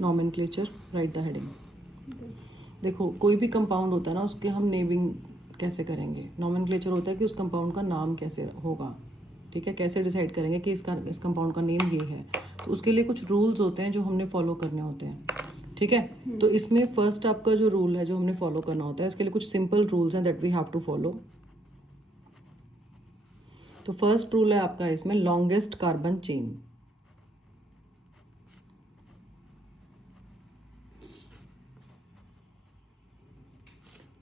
Nomenclature, right the heading. देखो कोई भी कंपाउंड होता है ना, उसके हम नेमिंग कैसे करेंगे। नॉमेनक्लेचर होता है कि उस कंपाउंड का नाम कैसे होगा, ठीक है, कैसे डिसाइड करेंगे कि इस कंपाउंड का नेम ये है। तो उसके लिए कुछ रूल्स होते हैं जो हमने फॉलो करने होते हैं, ठीक है। तो इसमें फर्स्ट आपका जो रूल है जो हमने फॉलो करना होता है, इसके लिए कुछ सिंपल रूल्स हैं that we have to follow. तो फर्स्ट रूल है आपका इसमें लॉन्गेस्ट कार्बन चेन।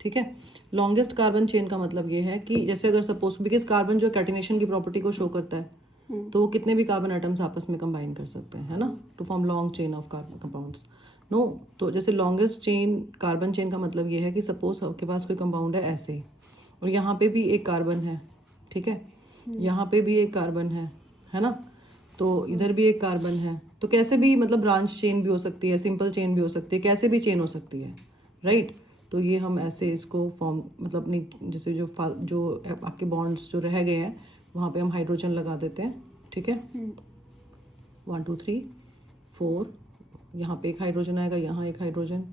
ठीक है, लॉन्गेस्ट कार्बन चेन का मतलब ये है कि जैसे अगर सपोज, बिकॉज कार्बन जो कैटिनेशन की प्रॉपर्टी को शो करता है, तो वो कितने भी कार्बन एटम्स आपस में कंबाइन कर सकते हैं, है ना, to form long chain of carbon compounds. No, तो जैसे लॉन्गेस्ट चेन कार्बन चेन का मतलब ये है कि सपोज आपके पास कोई कंपाउंड है ऐसे, और यहाँ पे भी एक कार्बन है, ठीक है, यहाँ पे भी एक कार्बन है ना, तो इधर भी एक कार्बन है। तो कैसे भी मतलब ब्रांच चेन भी हो सकती है, सिंपल चेन भी हो सकती है, कैसे भी चेन हो सकती है, राइट। तो ये हम ऐसे इसको फॉर्म मतलब अपनी जैसे जो आपके बॉन्ड्स जो रह गए हैं वहाँ पे हम हाइड्रोजन लगा देते हैं, ठीक है। 1 2 3 4, यहाँ पे एक हाइड्रोजन आएगा, यहाँ एक हाइड्रोजन,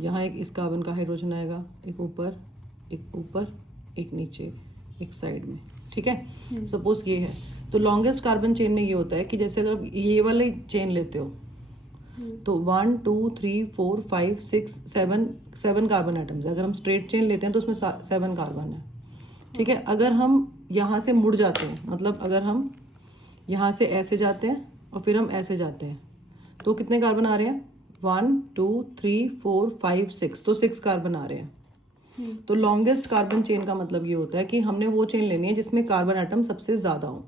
यहाँ एक इस कार्बन का हाइड्रोजन आएगा, एक ऊपर एक नीचे, एक साइड में, ठीक है। सपोज ये है, तो लॉन्गेस्ट कार्बन चेन में ये होता है कि जैसे अगर आप ये वाले चेन लेते हो तो 1 2 3 4 5 6 7 कार्बन एटम्स है। अगर हम स्ट्रेट चेन लेते हैं तो उसमें 7 कार्बन है, ठीक है। अगर हम यहाँ से मुड़ जाते हैं, मतलब अगर हम यहाँ से ऐसे जाते हैं और फिर हम ऐसे जाते हैं, तो कितने कार्बन आ रहे हैं, 1 2 3 4 5 6, तो 6 कार्बन आ रहे हैं। तो लॉन्गेस्ट कार्बन चेन का मतलब ये होता है कि हमने वो चेन लेनी है जिसमें कार्बन एटम सबसे ज़्यादा हो।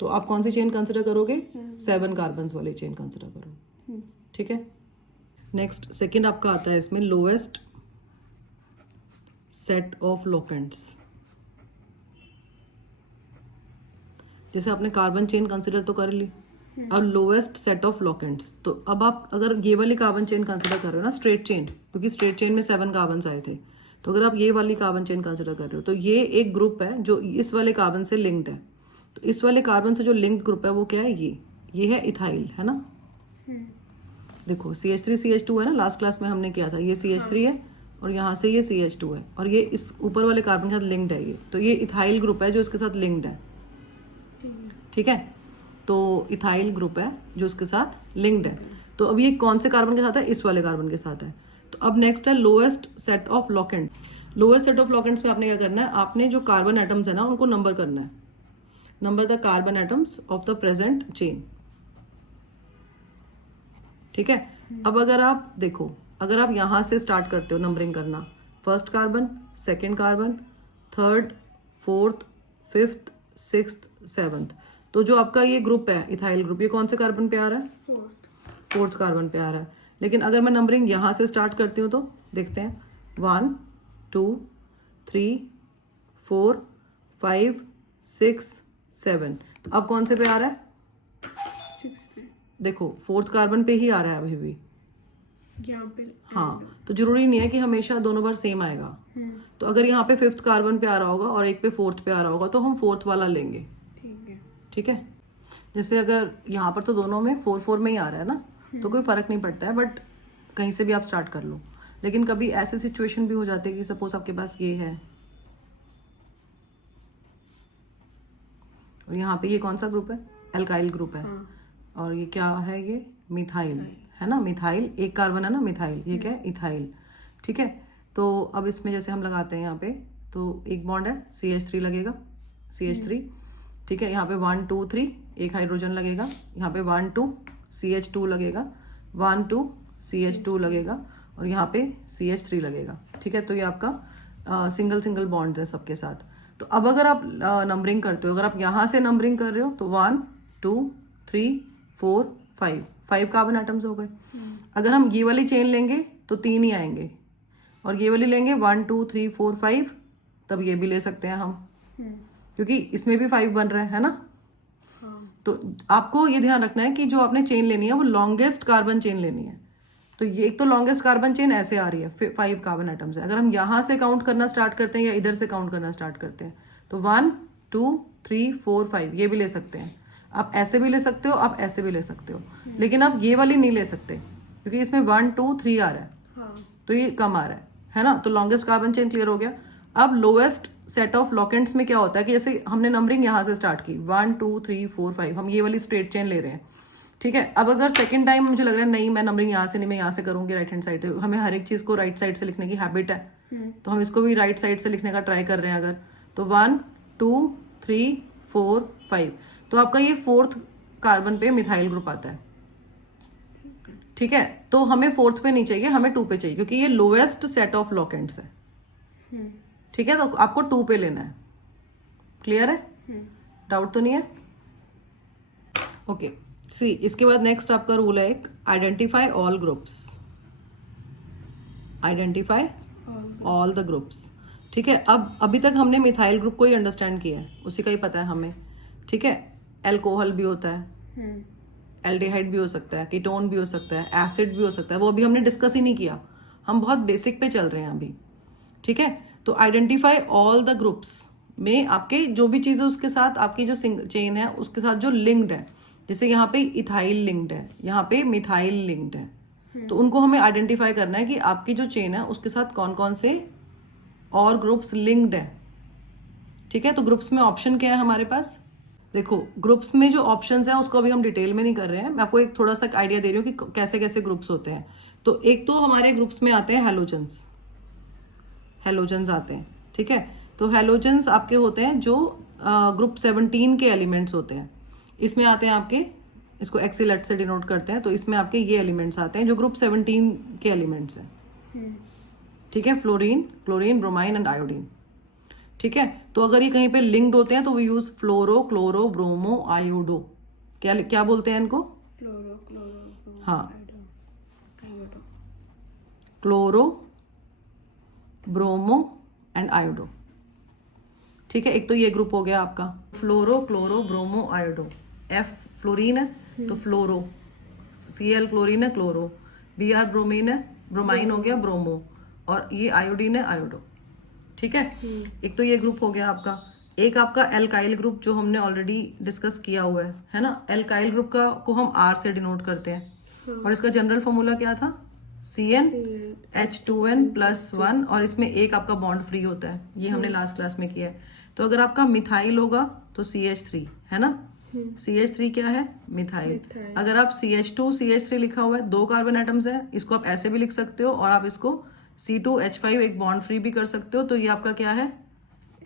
तो आप कौन सी चेन कंसिडर करोगे, 7 कार्बन वाली चेन कंसिडर करो, ठीक है। नेक्स्ट सेकंड आपका आता है इसमें लोएस्ट सेट ऑफ लोकेंट्स। जैसे आपने कार्बन चेन कंसिडर तो कर ली, अब लोएस्ट सेट ऑफ लोकेंट्स। तो अब आप अगर ये वाली कार्बन चेन कंसिडर कर रहे हो ना, स्ट्रेट चेन, क्योंकि स्ट्रेट चेन में 7 कार्बन आए थे, तो अगर आप ये वाली कार्बन चेन कंसिडर कर रहे हो तो ये एक ग्रुप है जो इस वाले कार्बन से लिंक्ड है। तो इस वाले कार्बन से जो लिंक्ड ग्रुप है वो क्या है, ये है इथाइल, है ना। देखो CH3 CH2 है ना, लास्ट क्लास में हमने किया था, ये CH3 है और यहाँ से ये CH2 है और ये इस ऊपर वाले कार्बन के साथ लिंक्ड है ये, तो ये इथाइल ग्रुप है जो इसके साथ लिंक्ड है, ठीक है। तो इथाइल ग्रुप है जो इसके साथ लिंक्ड है। तो अब ये कौन से कार्बन के साथ है, इस वाले कार्बन के साथ है। तो अब नेक्स्ट है lowest set of locant. Lowest set of locants में आपने क्या करना है, आपने जो कार्बन एटम्स है ना उनको नंबर करना है, number the carbon atoms of the present chain, ठीक है। अब अगर आप देखो, अगर आप यहाँ से स्टार्ट करते हो नंबरिंग करना, first carbon, second carbon, third, fourth, fifth, sixth, seventh, तो जो आपका ये ग्रुप है इथाइल ग्रुप, ये कौन से कार्बन पे आ रहा है, फोर्थ कार्बन पे आ रहा है। लेकिन अगर मैं नंबरिंग यहाँ से स्टार्ट करती हूँ तो देखते हैं 1 2 3 4 5 6 7, तो अब कौन से पे आ रहा है, देखो फोर्थ कार्बन पे ही आ रहा है अभी भी यहाँ पे। हाँ, तो जरूरी नहीं है कि हमेशा दोनों बार सेम आएगा। तो अगर यहाँ पे फिफ्थ कार्बन पे आ रहा होगा और एक पे फोर्थ पे आ रहा होगा तो हम फोर्थ वाला लेंगे, ठीक है, ठीक है। जैसे अगर यहाँ पर तो दोनों में 4 4 में ही आ रहा है ना, तो कोई फर्क नहीं पड़ता है, बट कहीं से भी आप स्टार्ट कर लो। लेकिन कभी ऐसे सिचुएशन भी हो जाते हैं कि सपोज आपके पास ये है और यहाँ पे ये कौन सा ग्रुप है, एल्काइल ग्रुप है, और ये क्या है, ये मिथाइल है ना, मिथाइल एक कार्बन है ना, मिथाइल, ये क्या है, इथाइल, ठीक है। तो अब इसमें जैसे हम लगाते हैं यहाँ पे, तो एक बॉन्ड है CH3 लगेगा, CH3, ठीक है। यहाँ पे 1 2 3 एक हाइड्रोजन लगेगा, यहाँ पे 1 2 CH2 लगेगा, 1 2 CH2 लगेगा और यहाँ पे CH3 लगेगा, ठीक है। तो ये आपका सिंगल सिंगल बॉन्ड्स है सबके साथ। तो अब अगर आप नंबरिंग करते हो, अगर आप यहाँ से नंबरिंग कर रहे हो तो 1 2 3 4 5 कार्बन एटम्स हो गए। अगर हम ये वाली चेन लेंगे तो 3 ही आएंगे, और ये वाली लेंगे 1 2 3 4 5, तब ये भी ले सकते हैं हम, क्योंकि इसमें भी 5 बन रहे हैं, है ना। तो आपको ये ध्यान रखना है कि जो आपने चेन लेनी है वो लॉन्गेस्ट कार्बन चेन लेनी है। तो ये एक तो लॉन्गेस्ट कार्बन चेन ऐसे आ रही है, 5 कार्बन एटम्स है। अगर हम यहाँ से काउंट करना स्टार्ट करते हैं या इधर से काउंट करना स्टार्ट करते हैं तो 1 2 3 4 5 ये भी ले सकते हैं। आप ऐसे भी ले सकते हो, आप ऐसे भी ले सकते हो, लेकिन आप ये वाली नहीं ले सकते क्योंकि इसमें 1 2 3 आ रहा है, हाँ तो ये कम आ रहा है ना। तो लॉन्गेस्ट कार्बन चेन क्लियर हो गया। अब लोएस्ट सेट ऑफ लॉकेंट्स में क्या होता है कि जैसे हमने नंबरिंग यहाँ से स्टार्ट की 1 2 3 4 5, हम ये वाली स्ट्रेट चेन ले रहे हैं, ठीक है। अब अगर सेकंड टाइम मुझे लग रहा है नहीं मैं नंबरिंग यहाँ से नहीं, मैं यहाँ से करूँगी राइट हैंड साइड, हमें हर एक चीज़ को राइट साइड से लिखने की हैबिट है, तो हम इसको भी राइट साइड से लिखने का ट्राई कर रहे हैं अगर, तो 1 2 3 4 5, तो आपका ये 4th कार्बन पे मिथाइल ग्रुप आता है, ठीक है। तो हमें 4th पे नहीं चाहिए, हमें 2 पे चाहिए क्योंकि ये लोएस्ट सेट ऑफ लॉकेंट्स है, ठीक है। तो आपको 2 पे लेना है, क्लियर है, डाउट तो नहीं है? ओके सी, इसके बाद नेक्स्ट आपका रूल है एक, identify all groups, identify all the groups, ठीक है। अब अभी तक हमने मिथाइल ग्रुप को ही अंडरस्टैंड किया है, उसी का ही पता है हमें, ठीक है। एल्कोहल भी होता है, एल्डिहाइड भी हो सकता है, कीटोन भी हो सकता है, एसिड भी हो सकता है, वो अभी हमने डिस्कस ही नहीं किया, हम बहुत बेसिक पे चल रहे हैं अभी, ठीक है। तो आइडेंटिफाई ऑल द ग्रुप्स में आपके जो भी चीज़ें उसके साथ आपकी जो चेन है उसके साथ जो लिंक्ड है, जैसे यहाँ पे इथाइल लिंक्ड है, यहाँ पे मिथाइल लिंक्ड है, तो उनको हमें आइडेंटिफाई करना है कि आपकी जो चेन है उसके साथ कौन कौन से और ग्रुप्स लिंक्ड है, ठीक है। तो ग्रुप्स में ऑप्शन क्या है हमारे पास, देखो ग्रुप्स में जो ऑप्शंस हैं उसको अभी हम डिटेल में नहीं कर रहे हैं, मैं आपको एक थोड़ा सा आइडिया दे रही हूँ कि कैसे कैसे ग्रुप्स होते हैं। तो एक तो हमारे ग्रुप्स में आते हैं हेलोजन्स, हेलोजन्स आते हैं, ठीक है। तो हेलोजन्स आपके होते हैं जो ग्रुप 17 के एलिमेंट्स होते हैं, इसमें आते हैं आपके, इसको एक्सीलेट से डिनोट करते हैं, तो इसमें आपके ये एलिमेंट्स आते हैं जो ग्रुप 17 के एलिमेंट्स हैं, ठीक है। Fluorine, chlorine, bromine and iodine, ठीक है। तो अगर ये कहीं पे लिंक्ड होते हैं तो we use fluoro, chloro, bromo, iodo, क्या क्या बोलते हैं इनको, क्लोरो क्लोरो, हाँ क्लोरो, ब्रोमो एंड आयोडो, ठीक है। एक तो ये ग्रुप हो गया आपका fluoro, chloro, bromo, iodo. F fluorine है तो फ्लोरो, Cl क्लोरीन है क्लोरो, Br ब्रोमीन है, ब्रोमाइन हो गया ब्रोमो, और ये आयोडीन है आयोडो, ठीक है। एक तो ये ग्रुप हो गया आपका। एक आपका एल्काइल ग्रुप जो हमने ऑलरेडी डिस्कस किया हुआ है ना। एल्काइल ग्रुप का को हम R से डिनोट करते हैं, और इसका जनरल फॉर्मूला क्या था, CnH2n+1, और इसमें एक आपका बॉन्ड फ्री होता है, ये हमने लास्ट क्लास में किया है। तो अगर आपका मिथाइल होगा तो CH3 है ना, CH3 क्या है, मिथाइल। अगर आप CH2 CH3 लिखा हुआ है, 2 कार्बन एटम्स है, इसको आप ऐसे भी लिख सकते हो, और आप इसको C2H5 एक बॉन्ड फ्री भी कर सकते हो, तो ये आपका क्या है,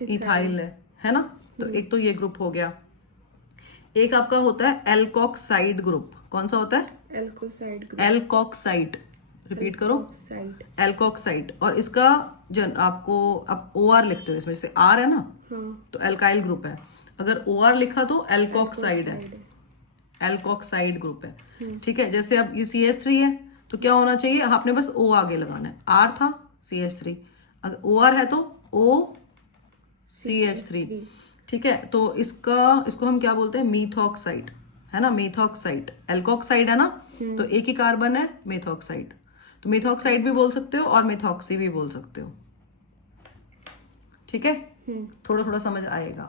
इथाइल है ना। तो एक तो ये ग्रुप हो गया। एक आपका होता है एल्कोक्साइड ग्रुप, कौन सा होता है, एल्कोसाइड ग्रुप, एल्कोक्साइड, रिपीट करो, साइड, एल्कोक्साइड। और इसका आपको आप OR लिखते हो इसमें, जैसे R है ना, तो एल्काइल ग्रुप है, अगर OR लिखा तो एल्कोक्साइड है, एल्कोक्साइड ग्रुप है, ठीक है। जैसे अब ये CH3 है तो क्या होना चाहिए, आपने बस O आगे लगाना है, R था CH3, अगर OR है तो OCH3, ठीक है। तो इसको हम क्या बोलते हैं, मीथॉक्साइड है ना, मीथॉक्साइड। एल्कोक्साइड है ना, तो एक ही कार्बन है, मेथॉक्साइड, तो मेथॉक्साइड भी बोल सकते हो और मेथॉक्सी भी बोल सकते हो, ठीक है। थोड़ा थोड़ा समझ आएगा,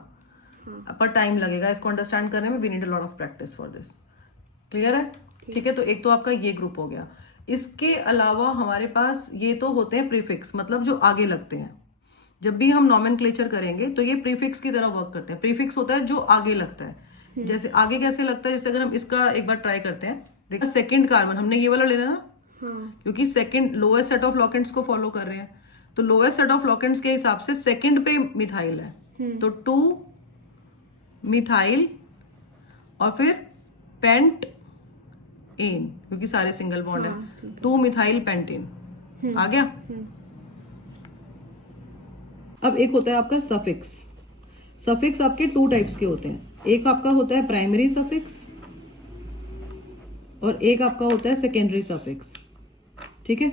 पर टाइम लगेगा इसको अंडरस्टैंड करने में, we need a lot of practice for this, clear है, ठीक है। तो एक तो आपका ये ग्रुप हो गया। इसके अलावा हमारे पास ये तो होते हैं प्रीफिक्स, मतलब जो आगे लगते हैं। जब भी हम नॉमेनक्लेचर करेंगे तो ये प्रीफिक्स की तरह वर्क करते हैं। प्रीफिक्स होता है जो आगे लगता है, जैसे आगे कैसे लगता है, जैसे अगर हम इसका एक बार ट्राई करते हैं, देखो सेकंड कार्बन हमने ये वाला लेना ना, क्योंकि सेकंड लोएस्ट सेट ऑफ लॉकेंट्स को फॉलो कर रहे हैं, तो लोएस्ट सेट ऑफ लॉकेंट्स के हिसाब से सेकंड पे मिथाइल है, तो 2 मिथाइल और फिर पेंट एन, क्योंकि सारे सिंगल बॉन्ड है, 2 मिथाइल पेंटेन आ गया। अब एक होता है आपका सफिक्स। सफिक्स आपके 2 टाइप्स के होते हैं, एक आपका होता है प्राइमरी सफिक्स और एक आपका होता है सेकेंडरी सफिक्स, ठीक है।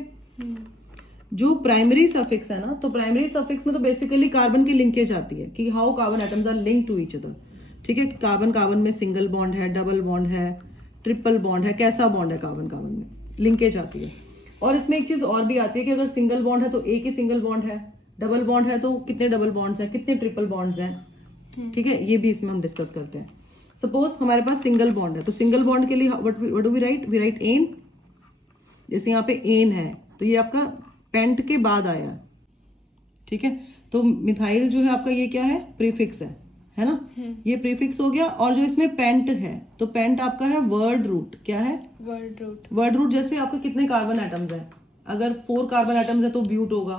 जो प्राइमरी सफिक्स है ना, तो प्राइमरी सफिक्स में तो बेसिकली कार्बन की लिंकेज आती है कि how carbon atoms are link to each other, ठीक है। कार्बन कार्बन में सिंगल बॉन्ड है, डबल बॉन्ड है, ट्रिपल बॉन्ड है, कैसा बॉन्ड है कार्बन कार्बन में, लिंकेज आती है। और इसमें एक चीज और भी आती है कि अगर सिंगल बॉन्ड है तो एक ही सिंगल बॉन्ड है, डबल बॉन्ड है तो कितने डबल बॉन्ड्स हैं, कितने ट्रिपल बॉन्ड्स हैं, ठीक है, ये भी इसमें हम डिस्कस करते हैं। सपोज हमारे पास सिंगल बॉन्ड है, तो सिंगल बॉन्ड के लिए what do we write? We write ane. जैसे यहाँ पे एन है तो ये आपका पेंट के बाद आया, ठीक है। तो मिथाइल जो है आपका ये क्या है? प्रीफिक्स है ना, ये प्रीफिक्स हो गया। और जो इसमें पेंट है, तो पेंट आपका है वर्ड रूट। क्या है? Word root. वर्ड रूट जैसे आपके कितने कार्बन एटम्स हैं? अगर 4 कार्बन एटम्स है तो ब्यूट होगा,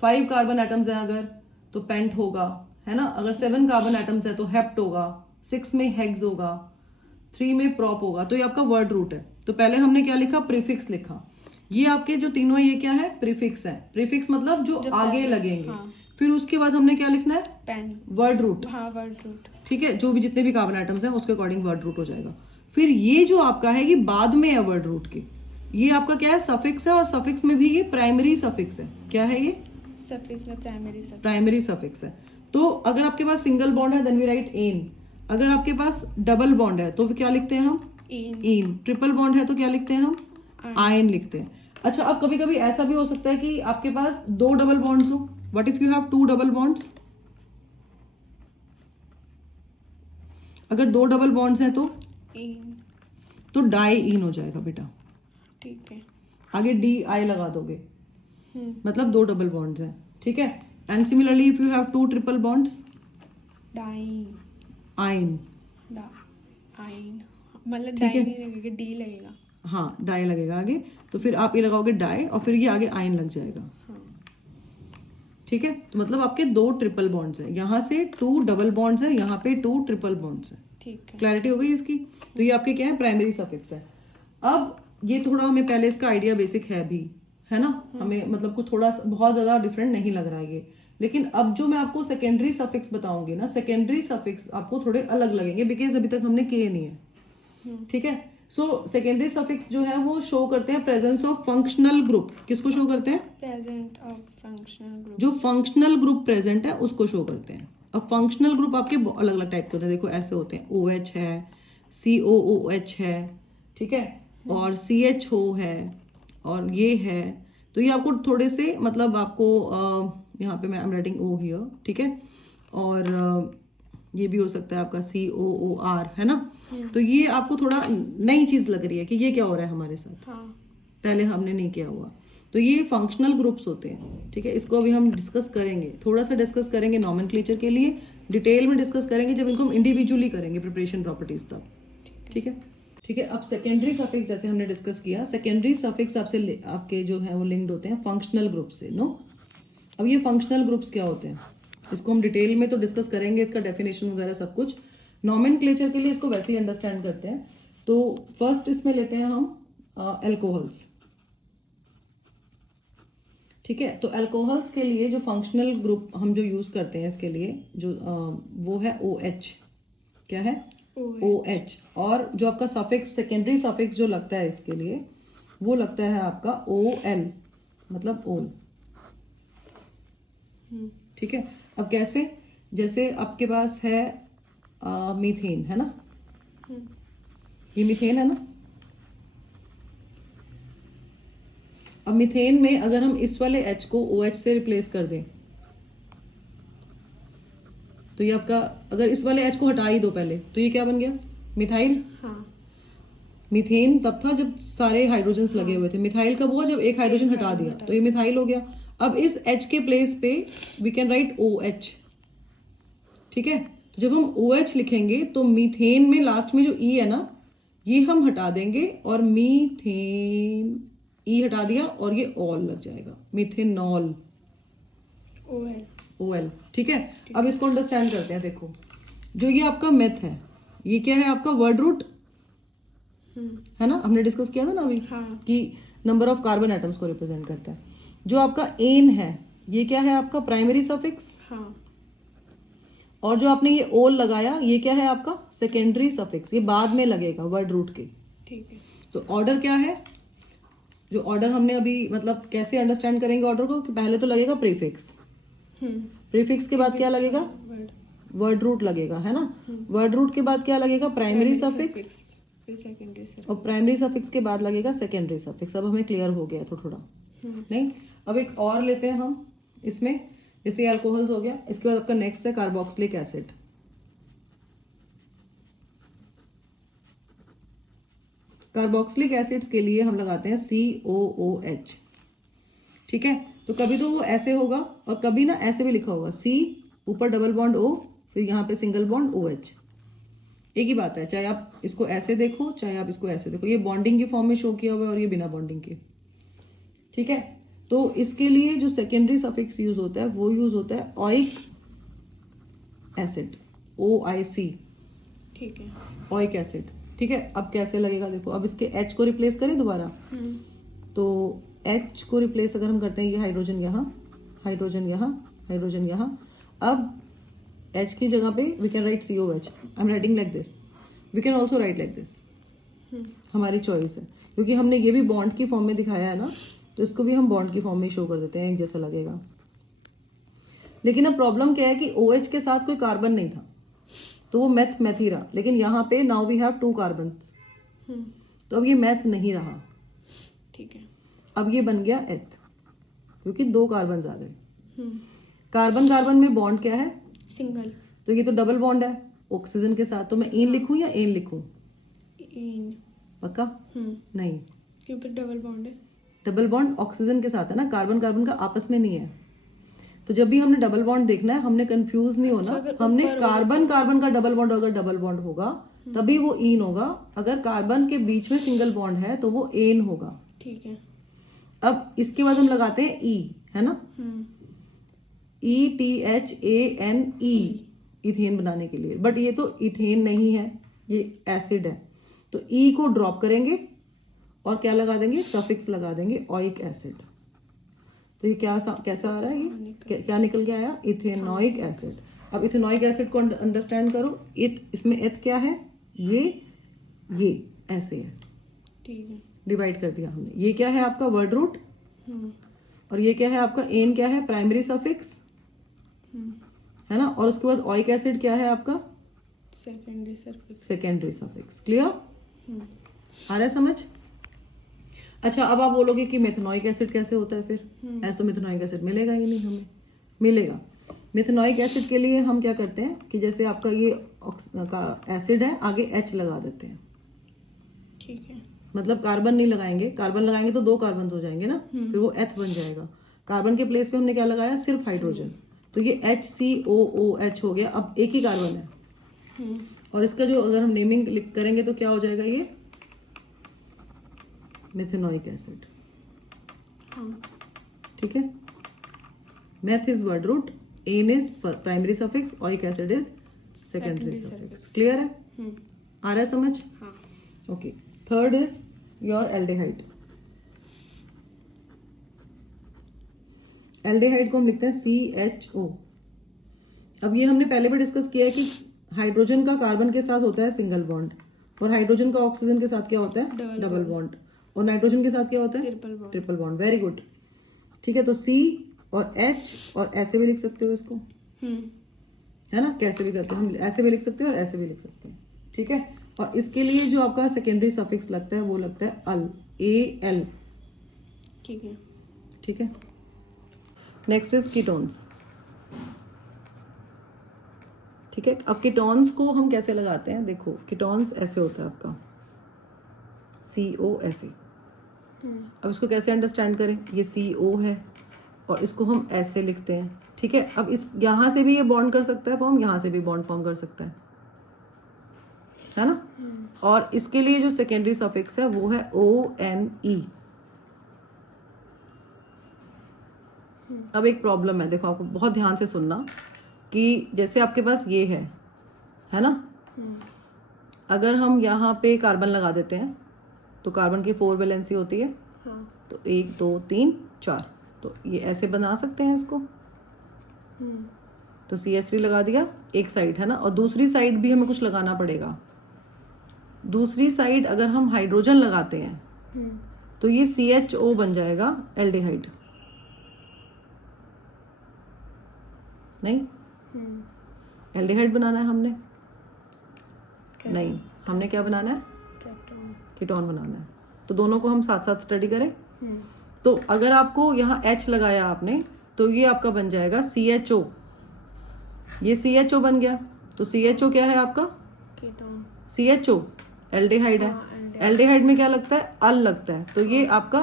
5 कार्बन एटम्स है अगर तो पेंट होगा, है ना। अगर 7 कार्बन एटम्स है तो हेप्ट होगा, 6 में हेक्स होगा, 3 में प्रॉप होगा। तो ये आपका वर्ड रूट है। तो पहले हमने क्या लिखा? प्रीफिक्स लिखा। ये आपके जो तीनों ये क्या है? प्रीफिक्स है। प्रीफिक्स मतलब जो आगे लगेंगे। हाँ। फिर उसके बाद हमने क्या लिखना है? पेन। Word root. हाँ, वर्ड रूट। ठीक है, जो भी जितने भी कार्बन एटम्स हैं उसके अकॉर्डिंग वर्ड रूट हो जाएगा। फिर ये जो आपका है ये बाद में है वर्ड रूट के, ये आपका क्या है? सफिक्स है। और सफिक्स में भी ये प्राइमरी सफिक्स है। क्या है ये? सफिक्स में प्राइमरी सफिक्स। प्राइमरी सफिक्स है। तो अगर आपके पास सिंगल बॉन्ड है देन वी राइट एन। अगर आपके पास डबल बॉन्ड है तो फिर क्या लिखते हैं हम? इन। ट्रिपल बॉन्ड है तो क्या लिखते हैं हम? आयन लिखते हैं। अच्छा, अब कभी कभी ऐसा भी हो सकता है कि आपके पास 2 डबल बॉन्ड्स हो। What if you have 2 double bonds? अगर 2 डबल बॉन्ड्स हैं तो इन। तो डाई इन हो जाएगा बेटा। ठीक है। आगे डी आई लगा दोगे, मतलब 2 डबल बॉन्ड्स हैं, ठीक है। And similarly if you have 2 triple bonds, diyne. Yne. Yne मतलब ठीक है। डाई नहीं लगेगा, डी लगेगा। हाँ, डाई लगेगा आगे। तो फिर आप ये लगाओगे डाई और फिर ये आगे आइन लग जाएगा। हाँ। ठीक है, तो मतलब आपके 2 ट्रिपल बॉन्ड्स हैं, यहाँ से 2 डबल बॉन्ड्स हैं, यहाँ पे 2 ट्रिपल बॉन्ड्स हैं। ठीक है। क्लैरिटी हो गई इसकी? तो ये आपके क्या है? प्राइमरी सफिक्स है। अब ये थोड़ा हमें पहले इसका आइडिया बेसिक है भी, है ना, हमें मतलब कुछ थोड़ा बहुत ज्यादा डिफरेंट नहीं लग रहा है ये। लेकिन अब जो मैं आपको सेकेंडरी सफिक्स बताऊंगी ना, सेकेंडरी सफिक्स आपको थोड़े अलग लगेंगे बिकॉज अभी तक हमने किए नहीं है, ठीक है। सो सेकेंडरी सफिक्स जो है वो शो करते हैं प्रेजेंस ऑफ फंक्शनल ग्रुप। किसको शो करते हैं? Present of functional group. जो फंक्शनल ग्रुप प्रेजेंट है उसको शो करते हैं। अब फंक्शनल ग्रुप आपके अलग अलग टाइप के होते हैं। देखो ऐसे होते हैं, OH है, COOH है, ठीक है, और CHO है, और ये है। तो ये आपको थोड़े से मतलब आपको यहाँ पे मैं राइटिंग O हियर, ठीक है। और ये भी हो सकता है आपका COOR, है ना। तो ये आपको थोड़ा नई चीज लग रही है कि ये क्या हो रहा है हमारे साथ, हाँ। पहले हमने नहीं किया हुआ। तो ये फंक्शनल ग्रुप्स होते हैं, ठीक है। इसको अभी हम डिस्कस करेंगे, थोड़ा सा डिस्कस करेंगे नॉमेनक्लेचर के लिए, डिटेल में डिस्कस करेंगे जब इनको हम इंडिविजुअली करेंगे प्रिपरेशन प्रॉपर्टीज तब, ठीक है। ठीक है, अब सेकेंडरी सफिक्स जैसे हमने डिस्कस किया, सेकेंडरी सफिक्स आपसे आपके जो है वो लिंक्ड होते हैं फंक्शनल ग्रुप से, नो। अब ये फंक्शनल ग्रुप्स क्या होते हैं इसको हम डिटेल में तो डिस्कस करेंगे, इसका डेफिनेशन वगैरह सब कुछ। नॉमेनक्लेचर के लिए इसको वैसे ही अंडरस्टैंड करते हैं। तो फर्स्ट इसमें लेते हैं हम एल्कोहल्स, ठीक है। तो एल्कोहल्स के लिए जो फंक्शनल ग्रुप हम जो यूज करते हैं इसके लिए जो वो है OH। क्या है? OH। और जो आपका सफिक्स सेकेंडरी सफिक्स जो लगता है इसके लिए वो लगता है आपका OL, मतलब ओल, ठीक है। अब कैसे? जैसे आपके पास है मीथेन, है ना, ये मीथेन है ना। अब मीथेन में अगर हम इस वाले H को OH से रिप्लेस कर दें तो ये आपका, अगर इस वाले H को हटा ही दो पहले तो ये क्या बन गया? मिथाइल। हाँ। मीथेन तब था जब सारे हाइड्रोजन्स लगे हुए थे, मिथाइल कब हुआ? जब एक हाइड्रोजन हटा दिया तो ये मिथाइल हो गया। अब इस H के प्लेस पे वी कैन राइट OH, ठीक है। तो जब हम OH लिखेंगे तो मीथेन में लास्ट में जो E है ना ये हम हटा देंगे और मीथेन E हटा दिया और ये ऑल लग जाएगा, मिथेनॉल, OL, ठीक है। अब इसको अंडरस्टैंड करते हैं। देखो जो ये आपका मेथ है ये क्या है? आपका वर्ड रूट है ना, हमने डिस्कस किया था ना अभी, हाँ। कि नंबर ऑफ कार्बन एटम्स को रिप्रेजेंट करता है। जो आपका एन है ये क्या है? आपका प्राइमरी सफिक्स। हाँ। और जो आपने ये ओल लगाया ये क्या है? आपका सेकेंडरी सफिक्स, ये बाद में लगेगा वर्ड रूट के, ठीक है। तो ऑर्डर क्या है? जो ऑर्डर हमने अभी मतलब कैसे अंडरस्टैंड करेंगे ऑर्डर को, कि पहले तो लगेगा प्रीफिक्स, प्रीफिक्स के बाद क्या लगेगा? वर्ड रूट लगेगा, है ना। वर्ड रूट के बाद क्या लगेगा? प्राइमरी सफिक्स, सेकेंडरी सफिक्स, और प्राइमरी सफिक्स के बाद लगेगा सेकेंडरी सफिक्स। अब हमें क्लियर हो गया तो थोड़ा नहीं। अब एक और लेते हैं हम इसमें, जैसे अल्कोहल्स हो गया, इसके बाद आपका नेक्स्ट है कार्बोक्सिलिक एसिड। कार्बोक्सिलिक एसिड्स के लिए हम लगाते हैं COOH, ठीक है। तो कभी तो वो ऐसे होगा और कभी ना ऐसे भी लिखा होगा, C ऊपर डबल बॉन्ड O, फिर यहाँ पे सिंगल बॉन्ड OH। एक ही बात है, चाहे आप इसको ऐसे देखो चाहे आप इसको ऐसे देखो, ये बॉन्डिंग के फॉर्म में शो किया हुआ है और ये बिना बॉन्डिंग के, ठीक है। तो इसके लिए जो सेकेंडरी सफिक्स यूज होता है वो यूज होता है ऑइक एसिड, OIC, ठीक है। ऑइक एसिड, ठीक है। अब कैसे लगेगा देखो, अब इसके H को रिप्लेस करें दोबारा, तो H को रिप्लेस अगर हम करते हैं, ये हाइड्रोजन यहाँ, हाइड्रोजन यहाँ, हाइड्रोजन यहाँ, अब H की जगह पे we can write COH। I am writing like this, we can also write like this, हमारी चॉइस है, क्योंकि हमने ये भी बॉन्ड की फॉर्म में दिखाया है ना, तो इसको भी हम बॉन्ड की फॉर्म में शो कर देते हैं, एक जैसा लगेगा। लेकिन अब प्रॉब्लम क्या है कि OH के साथ कोई कार्बन नहीं था, तो वो मैथ ही रहा। लेकिन यहाँ पे नाउ वी हैव 2 कार्बन, तो अब ये मैथ नहीं रहा, ठीक है। अब ये बन गया एथ, क्योंकि 2 कार्बन आ गए। कार्बन कार्बन में बॉन्ड क्या है? सिंगल। तो ये तो डबल बॉन्ड है ऑक्सीजन के साथ, तो मैं इन लिखूं या एन लिखूं? इन। पक्का? नहीं, क्यों? पर डबल बॉन्ड है। डबल बॉन्ड ऑक्सीजन के साथ है ना, कार्बन कार्बन का आपस में नहीं है। तो जब भी हमने डबल बॉन्ड देखना है, हमने कंफ्यूज नहीं होना, हमने कार्बन कार्बन का डबल बॉन्ड, अगर डबल बॉन्ड होगा तभी वो इन होगा, अगर कार्बन के बीच में सिंगल बॉन्ड है तो वो एन होगा, ठीक है। अब इसके बाद हम लगाते हैं ई, है ना, ETHANE, इथेन बनाने के लिए। बट ये तो इथेन नहीं है, ये एसिड है, तो ई को ड्रॉप करेंगे और क्या लगा देंगे? सफिक्स लगा देंगे ऑइक एसिड। तो ये कैसा आ रहा है? ये क्या निकल के आया? Ethanoic acid. अब इथेनॉइक एसिड को अंडरस्टैंड करो, इसमें एथ क्या है? ये ऐसे है, ठीक है। डिवाइड कर दिया हमने। ये क्या है आपका? वर्ड रूट, और ये क्या है आपका? एन क्या है? प्राइमरी सफिक्स, है ना। और उसके बाद ऑइक एसिड क्या है आपका? Secondary suffix. Secondary suffix. Clear? आ रहा है समझ? अच्छा, अब आप बोलोगे कि मेथनॉइक एसिड कैसे होता है फिर? ऐसा मेथनॉइक एसिड मिलेगा ही नहीं हमें। मिलेगा। मेथनॉइक एसिड के लिए हम क्या करते हैं कि जैसे आपका ये एसिड है, आगे H लगा देते हैं, ठीक है। मतलब कार्बन नहीं लगाएंगे, कार्बन लगाएंगे तो 2 कार्बन हो जाएंगे ना, फिर वो एथ बन जाएगा। कार्बन के प्लेस पे हमने क्या लगाया? सिर्फ हाइड्रोजन, तो ये HCOOH हो गया। अब एक ही कार्बन है, और इसका जो अगर हम नेमिंग करेंगे तो क्या हो जाएगा? ये मेथनॉइक एसिड, ठीक है। Meth is word root, ane is primary suffix, oic acid is secondary suffix. Clear है? आ रहा है समझ? हाँ। Okay. Third is your aldehyde. Aldehyde को हम लिखते हैं CHO। अब ये हमने पहले भी डिस्कस किया है कि हाइड्रोजन का कार्बन के साथ होता है सिंगल बॉन्ड, और हाइड्रोजन का ऑक्सीजन के साथ क्या होता है? Double bond. और नाइट्रोजन के साथ क्या होता है? Triple bond. वेरी गुड, ठीक है। तो C और H, और ऐसे भी लिख सकते हो इसको, है ना, कैसे भी करते हैं हम, ऐसे भी लिख सकते हैं और ऐसे भी लिख सकते हैं, ठीक है। और इसके लिए जो आपका सेकेंडरी सफिक्स लगता है वो लगता है अल, AL, ठीक है। ठीक है। नेक्स्ट इज कीटोन्स, ठीक है। अब कीटोन्स को हम कैसे लगाते हैं? देखो, कीटोन्स ऐसे होता है आपका, CO ऐसे। अब इसको कैसे अंडरस्टैंड करें? ये CO है और इसको हम ऐसे लिखते हैं, ठीक है। अब इस यहाँ से भी ये बॉन्ड कर सकता है फॉर्म, यहाँ से भी बॉन्ड फॉर्म कर सकता है ना। और इसके लिए जो सेकेंडरी सफिक्स है वो है ONE। अब एक प्रॉब्लम है, देखो आपको बहुत ध्यान से सुनना, कि जैसे आपके पास ये है ना, अगर हम यहाँ पे कार्बन लगा देते हैं तो कार्बन की 4 वैलेंसी होती है, तो 1 2 3 4, तो ये ऐसे बना सकते हैं इसको। तो CH3 लगा दिया एक साइड, है ना, और दूसरी साइड भी हमें कुछ लगाना पड़ेगा। दूसरी साइड अगर हम हाइड्रोजन लगाते हैं तो ये CHO बन जाएगा एल्डिहाइड। नहीं, एल्डिहाइड बनाना है हमने, नहीं, हमने क्या बनाना है? कीटोन बनाना है। तो दोनों को हम साथ साथ स्टडी करें। तो अगर आपको यहाँ H लगाया आपने, तो ये आपका बन जाएगा CHO, ये CHO बन गया। तो CHO क्या है आपका? कीटोन। CHO एल्डिहाइड है, एल्डिहाइड में क्या लगता है, अल लगता है, तो ये आपका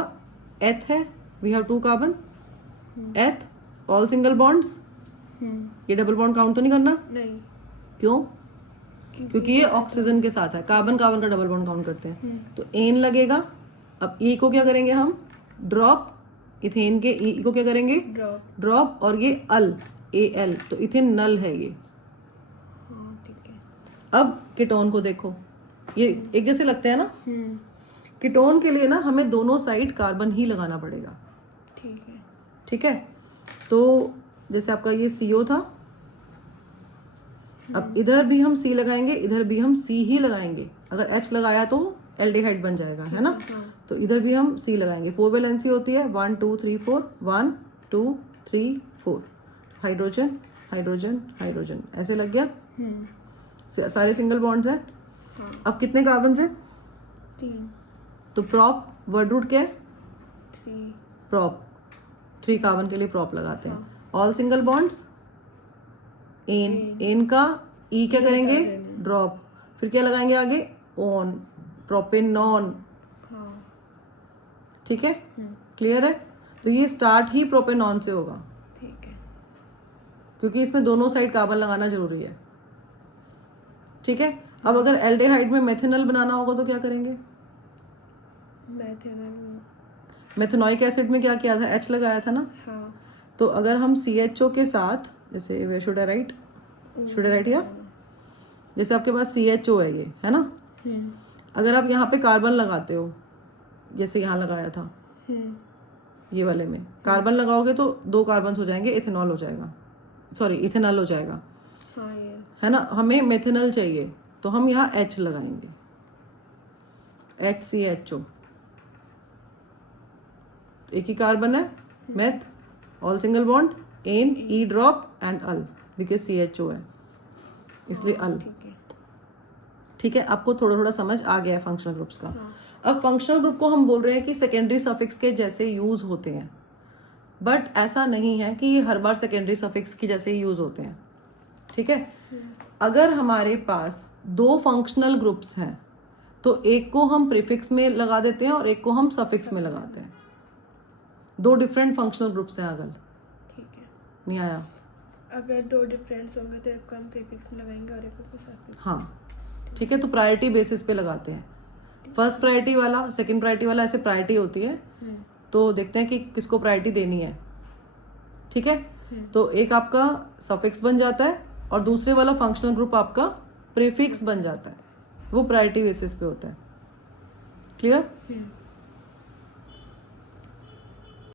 एथ है, वी हैव 2 कार्बन, एथ, ऑल सिंगल बॉन्ड्स, ये डबल बॉन्ड काउंट तो नहीं करना, नहीं, क्यों? क्योंकि ये ऑक्सीजन के साथ है, कार्बन कार्बन का डबल बॉन्ड काउंट करते हैं, तो एन लगेगा। अब ई को क्या करेंगे हम, ड्रॉप, इथेन के ई को क्या करेंगे, ड्रॉप, ड्रॉप, और ये अल, ए एल, तो इथेन नल है ये। हाँ ठीक है। अब कीटोन को देखो, ये एक जैसे लगते हैं ना, कीटोन के लिए ना हमें दोनों साइड कार्बन ही लगाना पड़ेगा, ठीक है। ठीक है। तो जैसे आपका ये CO था, अब इधर भी हम C लगाएंगे, इधर भी हम C ही लगाएंगे, अगर H लगाया तो एल्डिहाइड बन जाएगा, है ना। तो इधर भी हम C लगाएंगे, 4 वैलेंसी होती है, 1 2 3 4, 1 2 3 4, हाइड्रोजन हाइड्रोजन हाइड्रोजन, ऐसे लग गया, सारे सिंगल बॉन्ड्स हैं। हाँ। अब कितने कार्बन हैं, 3, तो प्रॉप, वर्ड रूट क्या है, 3, प्रॉप, 3 कार्बन के लिए प्रॉप लगाते हैं। All single bonds, ane, ane का ई क्या करेंगे, ड्रॉप, फिर क्या लगाएंगे आगे, ऑन, प्रोपेनॉन, हाँ ठीक है, क्लियर है। तो ये स्टार्ट ही प्रोपेनॉन से होगा, ठीक है। क्योंकि इसमें दोनों साइड कार्बन लगाना जरूरी है, ठीक है। अब अगर एल्डिहाइड में मेथेनॉल बनाना होगा तो क्या करेंगे, मेथेनॉइक एसिड में क्या किया था, H लगाया था ना। हाँ। तो अगर हम CHO के साथ, जैसे वे शुड आई राइट, या जैसे आपके पास CHO है, ये है ना, अगर आप यहाँ पे कार्बन लगाते हो, जैसे यहाँ लगाया था ये वाले में, कार्बन लगाओगे तो 2 कार्बन हो जाएंगे, इथेनॉल हो जाएगा, सॉरी इथेनॉल हो जाएगा, हाँ ये है ना। हमें मेथेनॉल चाहिए तो हम यहाँ H लगाएंगे, HCHO, एक ही कार्बन है, meth, all single bond, ane, e drop and al, because CHO है इसलिए अल, ठीक है। ठीक है। आपको थोड़ा थोड़ा समझ आ गया है फंक्शनल ग्रुप्स का। अब फंक्शनल ग्रुप को हम बोल रहे हैं कि सेकेंडरी सफिक्स के जैसे यूज होते हैं, बट ऐसा नहीं है कि ये हर बार सेकेंडरी सफिक्स की जैसे ही यूज होते हैं, ठीक है। अगर हमारे पास 2 फंक्शनल ग्रुप्स हैं तो एक को हम प्रीफिक्स में लगा देते हैं और एक को हम सफिक्स में लगाते हैं, 2 डिफरेंट फंक्शनल ग्रुप्स हैं। अगर ठीक है, नहीं आया, अगर 2 डिफरेंस होंगे तो एक को हम प्रीफिक्स में लगाएंगे और एक को सफिक्स। हाँ ठीक है। तो प्रायोरिटी बेसिस पे लगाते हैं, फर्स्ट प्रायोरिटी वाला, सेकंड प्रायोरिटी वाला, ऐसे प्रायोरिटी होती है। तो देखते हैं कि किसको प्रायोरिटी देनी है, ठीक है। तो एक आपका सफिक्स बन जाता है और दूसरे वाला फंक्शनल ग्रुप आपका प्रीफिक्स बन जाता है, वो प्रायोरिटी बेसिस पे होता है, क्लियर।